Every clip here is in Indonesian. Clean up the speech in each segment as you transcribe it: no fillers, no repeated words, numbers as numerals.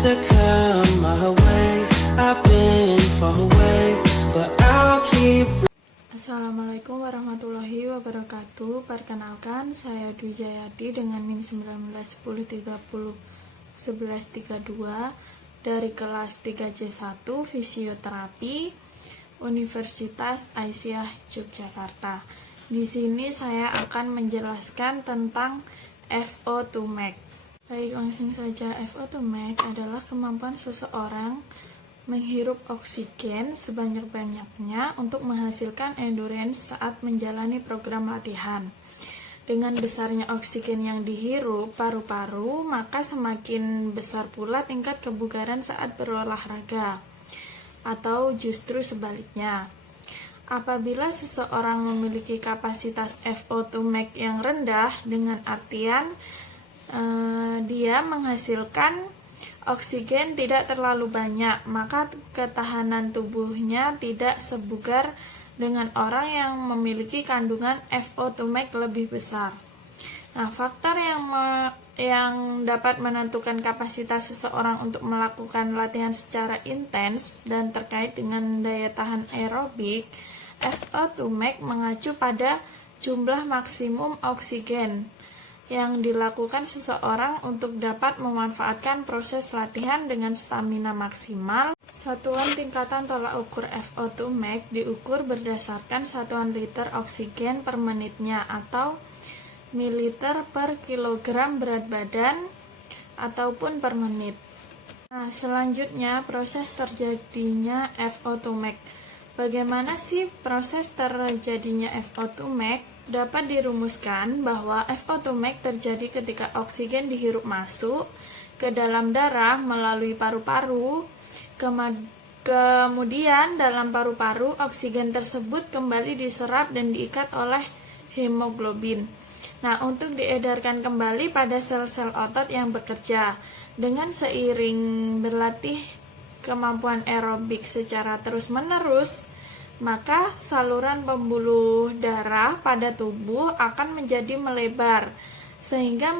to come my way. I've been far away, but I'll keep. Assalamualaikum warahmatullahi wabarakatuh. Perkenalkan, saya Dwi Jayati dengan NIM 1910301132 dari kelas 3C1 Fisioterapi Universitas Aisyah Yogyakarta. Di sini saya akan menjelaskan tentang FO2 max. Baik, langsung saja. FO2 max adalah kemampuan seseorang menghirup oksigen sebanyak-banyaknya untuk menghasilkan endurance saat menjalani program latihan. Dengan besarnya oksigen yang dihirup paru-paru, maka semakin besar pula tingkat kebugaran saat berolahraga, atau justru sebaliknya. Apabila seseorang memiliki kapasitas FO2 max yang rendah, dengan artian dia menghasilkan oksigen tidak terlalu banyak, maka ketahanan tubuhnya tidak sebugar dengan orang yang memiliki kandungan FO2 max lebih besar. Nah, faktor yang dapat menentukan kapasitas seseorang untuk melakukan latihan secara intens dan terkait dengan daya tahan aerobik, FO2 max mengacu pada jumlah maksimum oksigen yang dilakukan seseorang untuk dapat memanfaatkan proses latihan dengan stamina maksimal. Satuan tingkatan tolak ukur FO2 max diukur berdasarkan satuan liter oksigen per menitnya atau mililiter per kilogram berat badan ataupun per menit. Nah, selanjutnya proses terjadinya FO2 max. Bagaimana sih proses terjadinya FO2 max? Dapat dirumuskan bahwa FO2 max terjadi ketika oksigen dihirup masuk ke dalam darah melalui paru-paru, kemudian dalam paru-paru oksigen tersebut kembali diserap dan diikat oleh hemoglobin. Nah, untuk diedarkan kembali pada sel-sel otot yang bekerja. Dengan seiring berlatih kemampuan aerobik secara terus-menerus, maka saluran pembuluh darah pada tubuh akan menjadi melebar, sehingga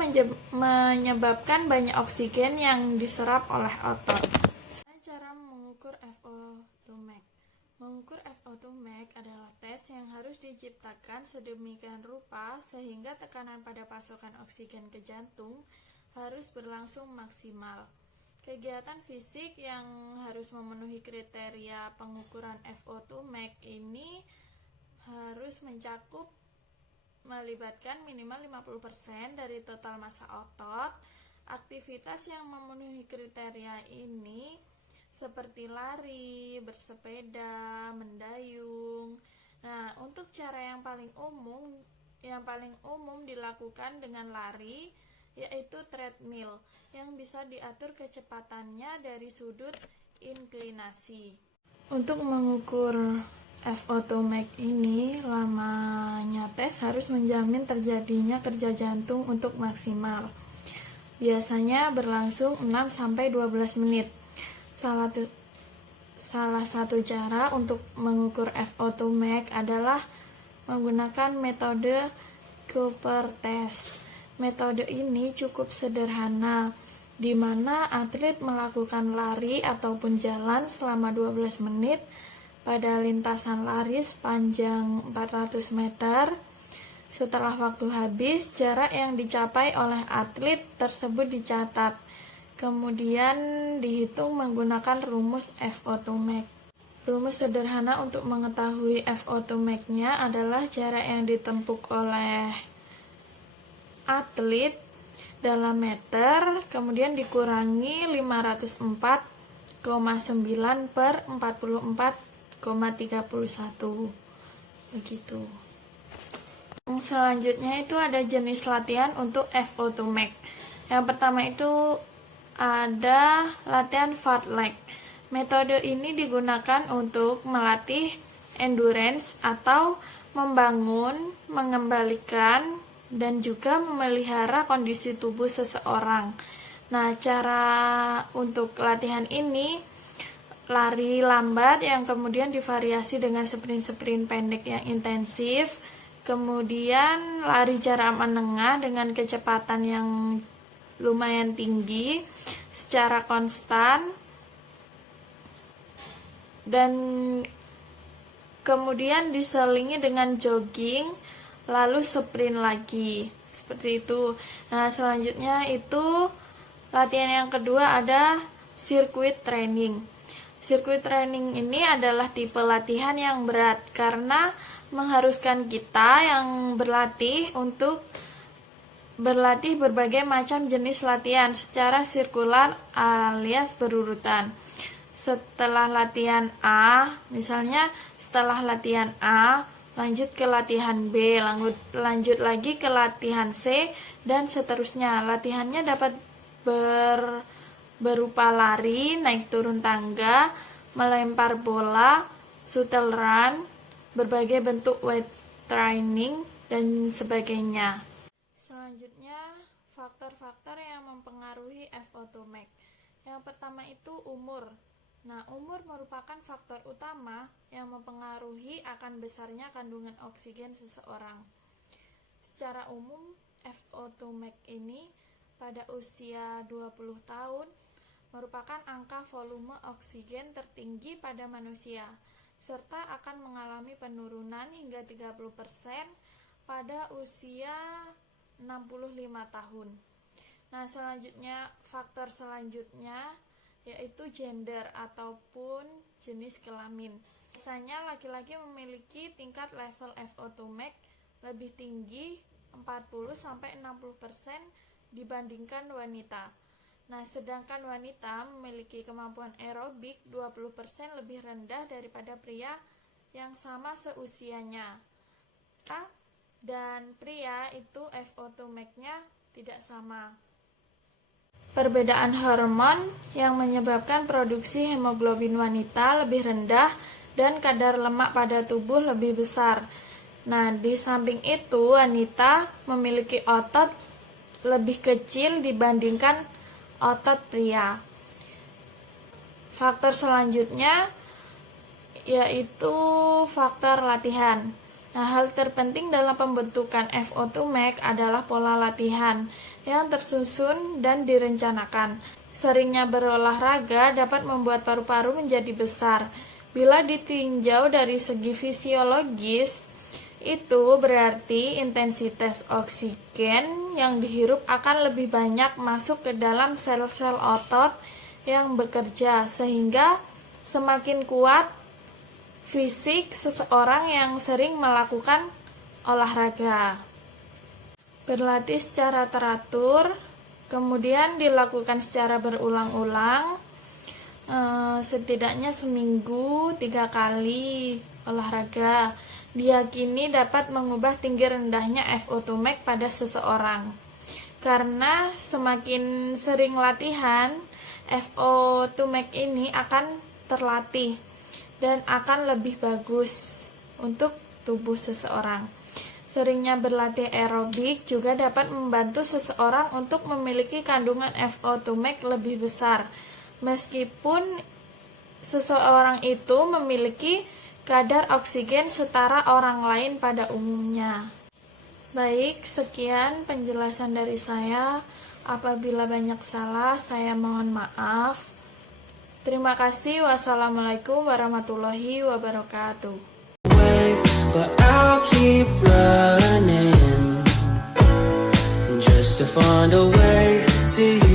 menyebabkan banyak oksigen yang diserap oleh otot. Cara mengukur FO2 max. Mengukur FO2 max adalah tes yang harus diciptakan sedemikian rupa sehingga tekanan pada pasokan oksigen ke jantung harus berlangsung maksimal. Kegiatan fisik yang harus memenuhi kriteria pengukuran FO2 max ini harus melibatkan minimal 50% dari total massa otot. Aktivitas yang memenuhi kriteria ini seperti lari, bersepeda, mendayung. Nah, untuk cara yang paling umum dilakukan dengan lari, yaitu treadmill, yang bisa diatur kecepatannya dari sudut inklinasi. Untuk mengukur FO2 max ini, lamanya tes harus menjamin terjadinya kerja jantung untuk maksimal. Biasanya berlangsung 6-12 menit. Salah satu cara untuk mengukur FO2 max adalah menggunakan metode Cooper test. Metode ini cukup sederhana, di mana atlet melakukan lari ataupun jalan selama 12 menit pada lintasan lari sepanjang 400 meter. Setelah waktu habis, jarak yang dicapai oleh atlet tersebut dicatat, kemudian dihitung menggunakan rumus FO2 max. Rumus sederhana untuk mengetahui FO2 max-nya adalah jarak yang ditempuh oleh atlet dalam meter, kemudian dikurangi 504,9 per 44,31, begitu. Selanjutnya itu ada jenis latihan untuk FO2 max. Yang pertama itu ada latihan fartlek. Metode ini digunakan untuk melatih endurance atau membangun, mengembalikan, dan juga memelihara kondisi tubuh seseorang. Nah, cara untuk latihan ini lari lambat yang kemudian divariasi dengan sprint pendek yang intensif, kemudian lari jarak menengah dengan kecepatan yang lumayan tinggi secara konstan, dan kemudian diselingi dengan jogging lalu sprint lagi, seperti itu. Nah, selanjutnya itu latihan yang kedua ada circuit training. Circuit training ini adalah tipe latihan yang berat karena mengharuskan kita yang berlatih untuk berlatih berbagai macam jenis latihan secara sirkular alias berurutan. Setelah latihan A, misalnya setelah latihan A, lanjut ke latihan B, lanjut lagi ke latihan C, dan seterusnya. Latihannya dapat berupa lari, naik turun tangga, melempar bola, shuttle run, berbagai bentuk weight training, dan sebagainya. Selanjutnya, faktor-faktor yang mempengaruhi FO2 max. Yang pertama itu umur. Nah, umur merupakan faktor utama yang mempengaruhi akan besarnya kandungan oksigen seseorang. Secara umum, FO2 max ini pada usia 20 tahun merupakan angka volume oksigen tertinggi pada manusia, serta akan mengalami penurunan hingga 30% pada usia 65 tahun. Nah, selanjutnya, faktor selanjutnya yaitu gender ataupun jenis kelamin. Biasanya laki-laki memiliki tingkat level FO2 max lebih tinggi 40-60% dibandingkan wanita. Nah, sedangkan wanita memiliki kemampuan aerobik 20% lebih rendah daripada pria yang sama seusianya. Dan pria itu FO2 max-nya tidak sama. Perbedaan hormon yang menyebabkan produksi hemoglobin wanita lebih rendah dan kadar lemak pada tubuh lebih besar. Nah, di samping itu wanita memiliki otot lebih kecil dibandingkan otot pria. Faktor selanjutnya yaitu faktor latihan. Nah, hal terpenting dalam pembentukan FO2 max adalah pola latihan yang tersusun dan direncanakan. Seringnya berolahraga dapat membuat paru-paru menjadi besar. Bila ditinjau dari segi fisiologis, itu berarti intensitas oksigen yang dihirup akan lebih banyak masuk ke dalam sel-sel otot yang bekerja, sehingga semakin kuat fisik seseorang yang sering melakukan olahraga. Berlatih secara teratur, kemudian dilakukan secara berulang-ulang, setidaknya seminggu 3 kali olahraga, diyakini dapat mengubah tinggi rendahnya FO2 max pada seseorang. Karena semakin sering latihan, FO2 max ini akan terlatih dan akan lebih bagus untuk tubuh seseorang. Seringnya berlatih aerobik juga dapat membantu seseorang untuk memiliki kandungan FO2 max lebih besar, meskipun seseorang itu memiliki kadar oksigen setara orang lain pada umumnya. Baik, sekian penjelasan dari saya. Apabila banyak salah, saya mohon maaf. Terima kasih. Wassalamualaikum warahmatullahi wabarakatuh. But I'll keep running just to find a way to you.